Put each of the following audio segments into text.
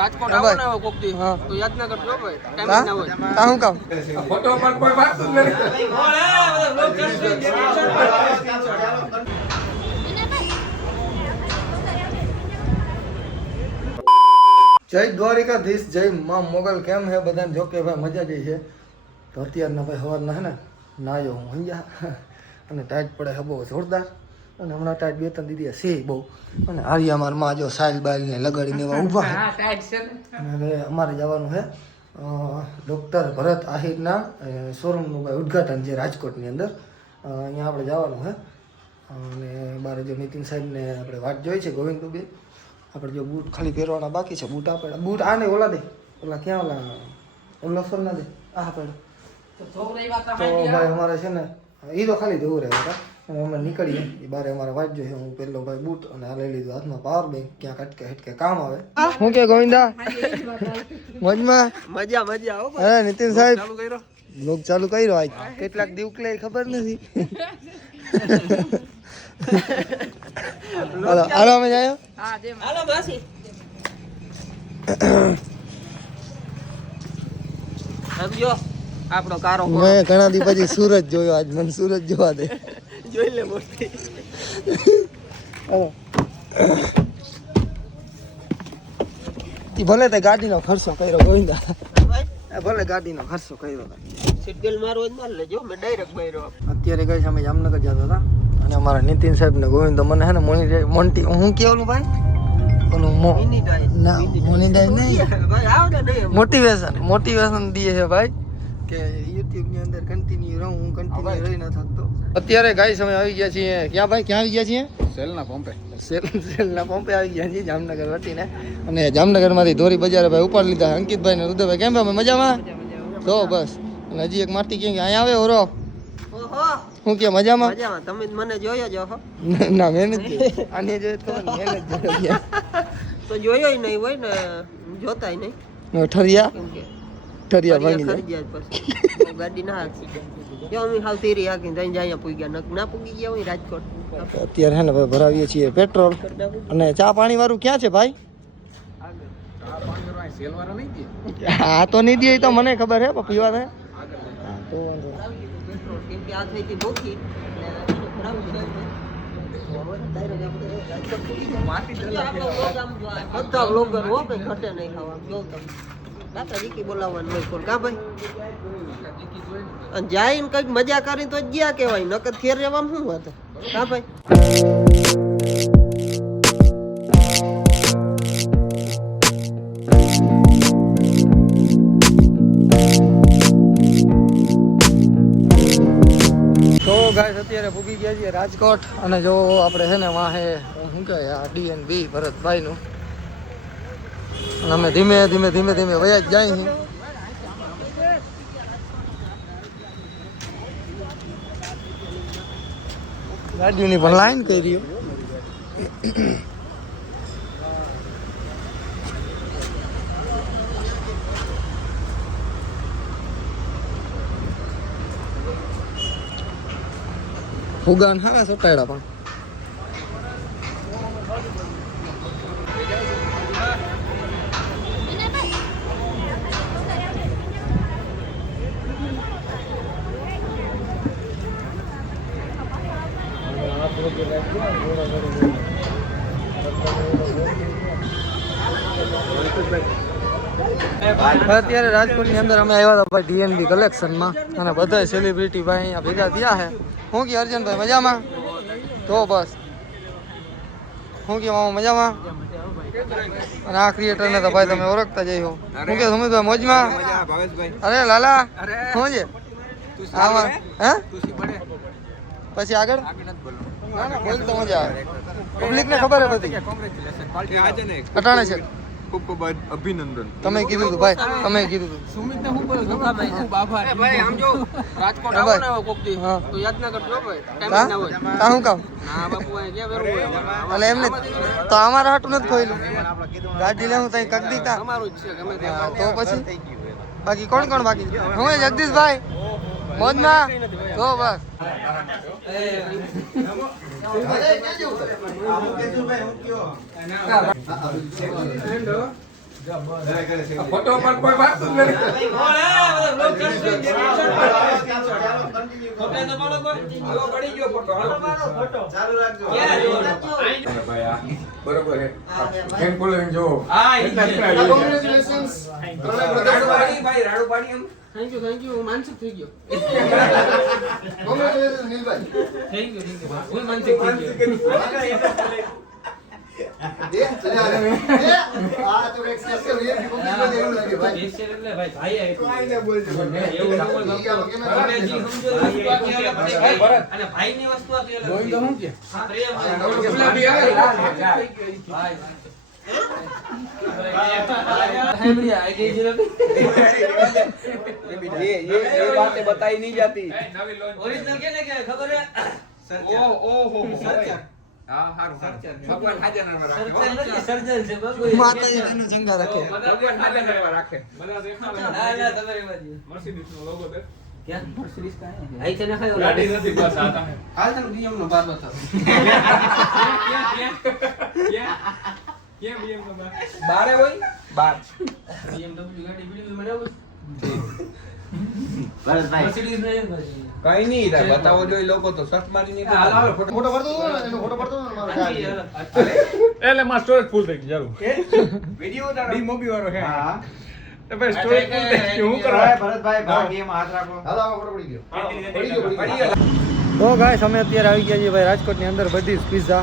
રાજકોટ આવો ને કોક દી તો યાદ ના કરજો ભાઈ ટાઈમ ના હોય તા હું કામ ફોટો પર કોઈ વાત જ નથી. જય દ્વારિકાધીશ, જય માં મોગલ. કેમ હે બધાને? જો કે ભાઈ મજા જઈ છે. તો અત્યારના ભાઈ સવારના હે ને નાયો હું અહીંયા અને ટાઈટ પડે છે બહુ જોરદાર. અને હમણાં ટાઈટ બે ત્રણ દીધી છે બહુ. અને આર્યા મારમાં જો સાઈલ બાઈલને લગાડીને એવા ઊભા છે. અને હવે અમારે જવાનું છે ડૉક્ટર ભરત આહિરના શોરૂમનું ભાઈ ઉદ્ઘાટન છે રાજકોટની અંદર. અહીંયા આપણે જવાનું છે. અને મારે જો નીતિન સાહેબને આપણે વાટ જોઈ છે, ગોવિંદ દુબે. આપણે જો બૂટ ખાલી પહેરવાના બાકી છે. બૂટ આપણે બૂટ આ નહીં, ઓલા દે, ઓલા ક્યાં ઓલા સર ના દે, આ પડે. તો ભાઈ અમારે છે ને એ તો ખાલી જવું રહ્યા હતા. અને અમે નીકળીએ એ બારે અમારે વાંચ જોઈએ. હું પહેલો ભાઈ બૂટ અને આ લઈ લીધું હાથમાં પાવર બેંક, ક્યાં કટકે હટકે કામ આવે. શું કે ગોવિંદા? મોજમાં મજા મજા આવો અરે નીતિન સાહેબ ચાલુ કર્યો બ્લોગ ચાલુ કર્યો આજ. કેટલાક દિવસ લે ખબર નથી. હાલો હાલો અમે જાય. હાલો માસી સમજો આપણો કારો મેં ઘણા દી પછી સુરત જોયો. આજ મને સુરત જોવા દે. જોઈ લે મોટી ભલે તે ગાડીનો ખર્ચો કર્યો ગોવિંદા, ભલે ગાડીનો ખર્ચો કર્યો. સીટ બેલ્ટ મારવો જ માર લેજો, મેં ડાયરેક્ટ બહાર અત્યારે ગઈ અમે જામનગર જતા હતા. અને અમારા નીતિન સાહેબ ને ગોવિંદ મને હે ને મોન્ટી હું કેવાનું ભાઈ ઓલું ના મોનિટાઈઝ નહીં, મોટિવેશન દે છે ભાઈ કે યુટ્યુબ ની અંદર કન્ટિન્યુ રહું. હું કન્ટિન્યુ રહી ન થતો. અત્યારે ગાઈસ અમે આવી ગયા છીએ ક્યાં ભાઈ? ક્યાં આવી ગયા છીએ? સેલના પંપે. સેલના પંપે આવી ગયા છીએ જામનગર વટીને. અને જામનગર માંથી ધોરી બજારે ભાઈ ઉપાડી લીધા અંકિતભાઈ ને રુદ્રભાઈ. કેમ ભાઈ મજામાં? તો બસ. અને હજી એક માટી ક્યાં અહીંયા આવે ઓરો હું કે મજામાં? મજામાં. તમે મને જોયો જ હો? ના મેં નથી જોયો. આને જોયો તો મેં નથી જોયો. તો જોયો નહીં હોય ને, જોતાય નહીં. ઠરિયા કેમ કે ઠરિયા ભાંગી જાય. ખરી જાય પછી ગાડી ના હાકી જો અમે હાલ તેરી હાકીને જઈને જાય પૂગ્યા ના પૂગી ગયા હોય રાજકોટ. અત્યારે હે ને ભાઈ ભરાવીએ છીએ પેટ્રોલ. અને ચા પાણી વાળું ક્યાં છે ભાઈ? હા તો નહીં દે તો મને ખબર હે, પણ પીવા દે. હા તો વાંધો કેમ કે આ થઈ હતી બોખી બધા બ્લોગર હો કઈ ઘટે નહીં ખાવા. જો તમે દાદા જીકી બોલાવવાનું હોય કોણ કા ભાઈ? અને જાય ને કઈક મજા કરી તો જ ગયા કેવાય, નકર ફેર રહેવામાં શું હતું કા ભાઈ? તો ગાઈસ અત્યારે પૂગી ગયા છીએ રાજકોટ. અને જો આપણે છે ને વાહે શું કહેવાય આ DNB ભરતભાઈનું. અને અમે ધીમે ધીમે ધીમે ધીમે વયા જ જાય છીએ. ગાડીઓની પણ લાઈન કરી રહ્યો. ફુગાન હારા સટાડ્યા પણ અત્યારે રાજકોટની અંદર અમે આવ્યા હતા ભાઈ DNB કલેક્શનમાં. અને બધા સેલિબ્રિટી ભાઈ અહીંયા ભેગા થયા છે. શું કે અર્જનભાઈ મજામાં? તો બસ શું કે મામા મજામાં? અને આ ક્રિએટરને તો ભાઈ તમે ઓળખતા જઈ હો. શું કે સુમિતભાઈ મોજમાં? અરે લાલા શું છે આમાં? હે પછી આગળ ના ના બોલ તો મજા આવે. પબ્લિકને ખબર હે બધી અટાણે છે. ખૂબ ખૂબ અભિનંદન. તમે કીધું હતું ભાઈ, તમે કીધું હતું. સુમિતને હું બોલું ખૂબ આભાર. એ ભાઈ આમ જો રાજકોટ આવો ને કોક દી તો યાદ ના કરજો ભાઈ, ટાઈમ ના હોય. કા હું કામ? હા બાપુ અહીં ક્યાં વેરું હોય એટલે એમને તો અમારા હાટું નથી ખોઈલું. ગાડી લે હું તઈ કક દીતા અમારું જ છે ગમે તે. તો પછી બાકી કોણ કોણ બાકી? હું જગદીશભાઈ મોજમાં તો બસ. ફોટો પર કોઈ વાત જ નથી. ભાઈ આ બરોબર છે. ફેન ફોલોઈંગ જો. કોંગ્રેચ્યુલેશન્સ થેન્ક યુ માનસિક થઈ ગયો કોંગ્રેચ્યુલેશન્સ નીલભાઈ થેન્ક યુ હું માનસિક થઈ ગયો આ તો એક સ્પેશિયલ વીઆઈપી પબ્લિક માં એવું લાગે ભાઈ એટલે ભાઈ ભાઈ કોઈને બોલજો. એવું ન હોય તમે જે સમજો એ વસ્તુ આખી અલગ પડે ભાઈ. અને ભાઈની વસ્તુ આખી અલગ જોઈ તો હું કે? હા, પ્રેમ છે. ગુલાબી આવે. ये बातें बताई नहीं जाती. ઓરિજિનલ કે ને કે ખબર હે ओहो સર્ચર हाँ हारू भगवान हाजर में સર્ચર राखे. નથી સર્જન છે બસ માતાજીનું જંગા રાખે भगवान हाजर में राखे. ના ના તમારી બાજુ मर्सिडीज નો लोगो दे. ક્યાં મર્સિડીઝ કા હે આઈ છે ને ખાયો गाड़ी નથી બસ आता है. હાલ તને નિયમ નો બાર બતાવ क्या बीएम નો બારે હોય બાર BMW ગાડી બીડી મને આવું ભરતભાઈ મર્સિડીઝ ને કઈ નહીં યાર બતાવો જો એ લોકો તો સટ મારી નહીં. હાલ આવે ફોટો ફોટો પડતો હતો ને એનો ફોટો પડતો હતો ને મારો આજી ખ્યાલ યાર એટલે માં સ્ટોરેજ ફૂલ થઈ ગયું વિડિયો ઉતારો. ડી મોબી વાળો હે હા તો ભાઈ સ્ટોરેજ ફૂલ થઈ ગયું હું કરવા ભરતભાઈ ભાગ્યમાં હાથ રાખો હાલો આવો ફોટો પડી ગયો પડી ગયો. તો ગાઈસ અમે અત્યારે આવી ગયા છીએ ભાઈ રાજકોટની અંદર બધી જ પિઝા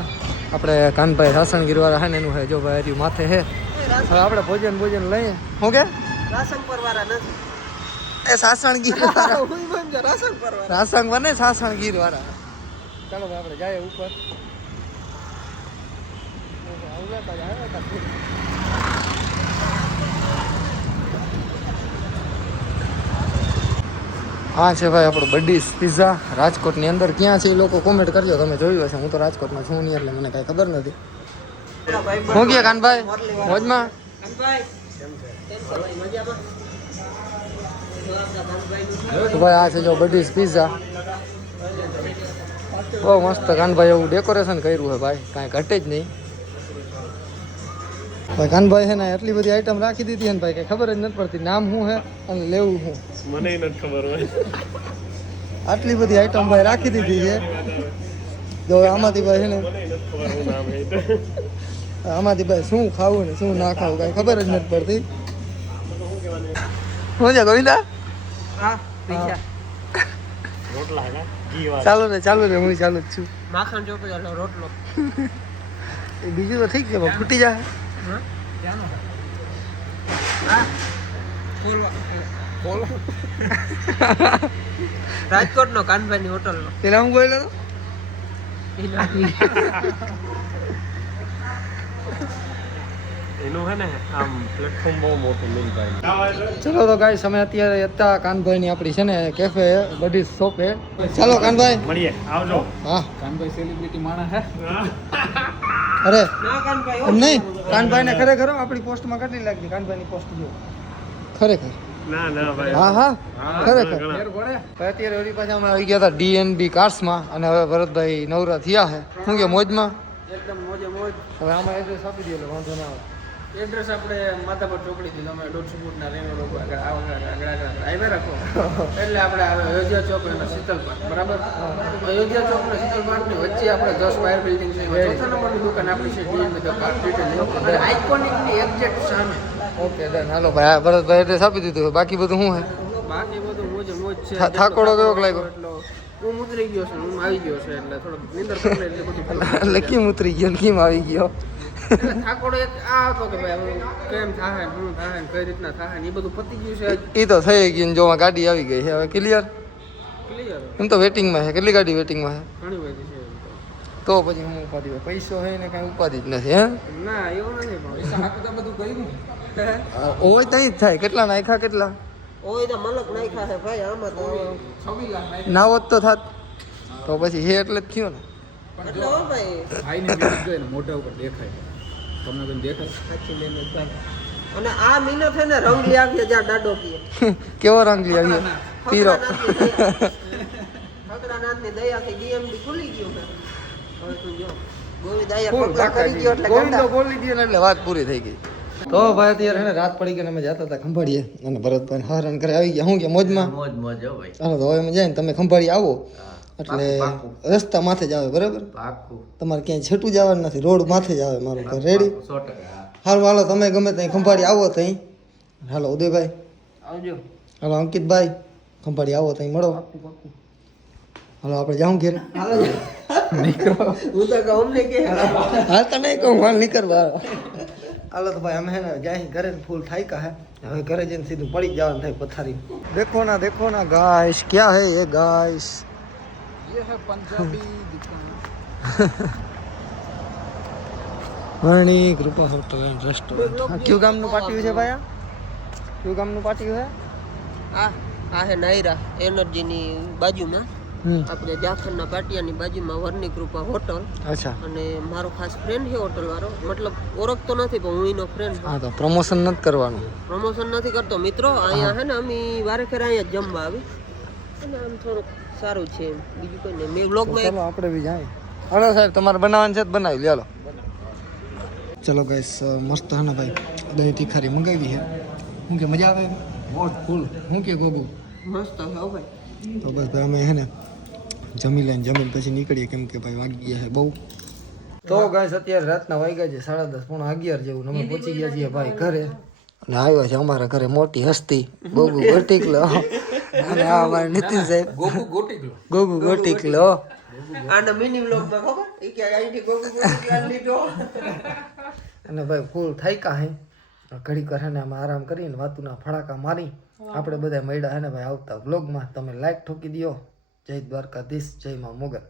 આપણે કાનભાઈ સાસણગીર વાળા હે ને એનું હે જો ભાઈ હર્યું માથે હે હવે આપણે ભોજન લઈએ શું કે રાસંગ પરવાળા નથી એ સાસણગીર વાળા હું સમજો રાસંગ પરવાળા રાસંગ બને સાસણગીર વાળા ચાલો ભાઈ આપણે જઈએ ઉપર હા છે ભાઈ આપણું બડીસ પિઝા રાજકોટની અંદર ક્યાં છે એ લોકો કોમેન્ટ કરજો તમે જોયું હશે હું તો રાજકોટમાં છું નહીં એટલે મને કાંઈ ખબર નથી શું કહે કાનભાઈ મોજમાં કાનભાઈ કેમ છે ભાઈ મજામાં તો ભાઈ આ છે જો બડીસ પિઝા બહુ મસ્ત કાનભાઈ એવું ડેકોરેશન કર્યું છે ભાઈ કાંઈ ઘટે જ નહીં ભાઈ કાનભાઈ છે ને એટલી બધી આઈટમ રાખી દીધી ને ભાઈ કઈ ખબર જ નથી પડતી નામ શું છે અને લેવું શું મને નથી ખબર હોય આટલી બધી આઈટમ ભાઈ રાખી દીધી છે જો હવે આમાંથી ભાઈ છે ને આમાંથી ભાઈ શું ખાવું ને શું ના ખાવું કાંઈ ખબર જ નથી પડતી શું છે ગોવિંદા હા પૈસા ચાલો ને હું ચાલુ જ છું માખણ ચોપડેલો રોટલો એ બીજું તો ઠીક છે પણ ફૂટી જાય રાજકોટ નો કાનભાઈ ની હોટલ નો પેલા હું બોલ્યો હતો એનું હે ને આમ પ્લેટફોર્મ બહુ મોટું મિલ ભાઈ ચલો તો ગાઈસ અમે અત્યારે હતા કાનભાઈ ની આપણી છે ને કેફે બધી શોપે ચાલો કાનભાઈ મળીએ આવજો હા કાનભાઈ સેલિબ્રિટી માણસ હે. અરે ના કાનભાઈ એમ નહીં કાનભાઈ ને ખરેખર આપણી પોસ્ટમાં કેટલી લાગી કાનભાઈ ની પોસ્ટ જો ખરેખર ના ભાઈ હા હા ખરેખર ઘણા. ભાઈ અત્યારે વળી પાછા અમે આવી ગયા હતા ડીએનબી કાર્સમાં અને હવે ભરતભાઈ નવરા થયા છે શું કે મોજમાં એકદમ મોજે મોજ હવે આમાં એડ્રેસ આપી દઈએ એટલે વાંધો ના આવે એડ્રેસ આપણે માધાપર ચોકડીથી તમે 150 ફૂટના રેનો લોકો આગળ હાઈવે રાખો એટલે આપણે આવે અયોધ્યા ચોક અને શીતલ પાર્ક બરાબર અયોધ્યા ચોક અને શીતલ પાર્કની વચ્ચે આપણે 10 ફાયર બિલ્ડિંગ છે એમાં ચોથા નંબરની દુકાન આપણી છે ડીએનબી ધ પાર્ક ડિટેલ અને આઇકોનિકની એક્ઝેક્ટ સામે ઓકે ડન હાલો ભાઈ આ ભરતભાઈ એડ્રેસ આપી દીધું બાકી બધું શું બાકી બધું મોજે મોજ છે થાકોડો કેવો લાગ્યો એટલો હું ઉતરી ગયો છું હું આવી ગયો છે એટલે થોડો નીંદર પકડે એટલે બધું એટલે કેમ ઉતરી ગયો ને કેમ આવી ગયો એટલે થાકોડો એક આ હતો કે ભાઈ હવે કેમ થાય ને શું થાય ને કઈ રીતના થાય ને એ બધું પતી ગયું છે એ તો થઈ ગયું ને જો આ ગાડી આવી ગઈ છે હવે ક્લિયર ક્લિયર એમ તો વેટિંગમાં છે કેટલી ગાડી વેટિંગમાં છે ઘણી બધી છે એમ તો પછી હું ઉપાધિ હોય પૈસો હોય ને કાંઈ ઉપાધિ જ નથી હે તો. ના એવું નથી પણ હાથું તો બધું કર્યું. હોય ત્યાં જ થાય કેટલા નાખ્યા કેટલા ઓય તો મલક નાખ્યા છે ભાઈ આમાં તો 26 લાખ નાખ્યા. ના હોત તો થાત તો પછી હે એટલે જ થયો ને એટલે હો ભાઈ ભાઈને બીજું જોઈએ ને મોઢા ઉપર દેખાય. તમને કોઈ દેખાય? સાચી મહેનત ભાઈ અને આ મહિનો છે ને રંગલી આવી જ્યાં દાડો કીએ કેવો રંગ લઈ આવ્યો પીરો ફકરાનાથની દયાથી ડીએમડી ખુલી ગયું છે હવે તું જો ગોવિંદ આયા ફૂલ પગલા કરી ગયો એટલે ગોવિંદો ગાંડા. બોલી દે ને એટલે વાત પૂરી થઈ ગઈ તો ભાઈ અત્યારે હે ને રાત પડી ગઈ ને અમે જતા હતા ખંભાળીએ અને ભરતભાઈ હારણ કરે આવી ગયા. શું કે મોજમાં? મોજ મોજ હો ભાઈ. હાલો તો હવે અમે જાય ને તમે ખંભાળી આવો એટલે પાક્કું. રસ્તા માથે જ આવે બરાબર. પાક્કું. તમારે ક્યાંય છેટું જવાનું નથી, રોડ માથે જ આવે મારું ઘર. રેડી? 100%. હાલો હાલો તમે ગમે ત્યાં ખંભાળી આવો ત્યાં. હાલો ઉદયભાઈ, આવજો. હાલો અંકિતભાઈ, ખંભાળી આવો ત્યાં મળો. હાલો આપણે જાઉં ઘેરે. હું તો કહું અમને કે હાલ તો નહીં કહું, હાલ નીકળવા. હાલો તો ભાઈ અમે હે ને જાય ઘરે ને ફૂલ થાય કા હે. હવે ઘરે જઈને સીધું પડી જ જવાનું થાય પથારી. દેખો ના ગાઈસ, ક્યાં હે ये गाइस? ये है पंजाबी दुकान. વર્ણી કૃપા હોટલ એન્ડ રેસ્ટોરન્ટ. કયું ગામનું પાટિયું છે ભાઈ? કયું ગામનું પાટિયું હે? આ હે નાયરા એનર્જીની બાજુમાં આપણે જાખરના પાટિયાની બાજુમાં વર્ણી કૃપા હોટલ. અચ્છા, અને મારો ખાસ ફ્રેન્ડ છે હોટલ વાળો, મતલબ ઓળખતો નથી પણ હું એનો ફ્રેન્ડ છું. હા તો પ્રમોશન નથી કરવાનું. પ્રમોશન નથી કરતો મિત્રો. અહીંયા હે ને અમે વારે ખેર અહીંયા જ જમવા આવી અને આમ થોડુંક સારું છે એમ. બીજું કોઈ નહીં. મેં તો વ્લોગમાં ચાલો આપણે બી જાય. હાલો સાહેબ તમારે બનાવવાનું છે તો બનાવી લ્યો. ચલો ગાઈસ મસ્ત હે ને ભાઈ દહીં તીખારી મંગાવી છે. શું કે મજા આવે? મોજ ફૂલ. શું કે ગોગુ? મસ્ત છે હો ભાઈ. તો બસ ભાઈ અમે હે ને જમીન પછી નીકળીએ કેમ કે ભાઈ વાગી ગયા છે બહુ. તો ગાઈસ અત્યારે રાતના વાગ્યા છે 10:30 પોણા 11 જેવું. અમે પહોંચી ગયા છીએ ભાઈ ઘરે અને આવ્યા છે અમારા ઘરે મોટી હસ્તી ગોગુ ગોટીકલો અને આ અમારા નીતિન સાહેબ ગોગુ ગોટીકલો. આના મિની વ્લોગમાં ખબર એ કે આઈટી ગોગુ લીધો અને ભાઈ ફૂલ થાયકા હે ઘડી કર હે ને અમે આરામ કરીને વાતુના ફડાકા મારી આપણે બધા મળ્યા હે ને ભાઈ આવતા વ્લોગમાં. તમે લાઈક ઠોકી દો. જય દ્વારકાધીશ, જય માં મોગલ.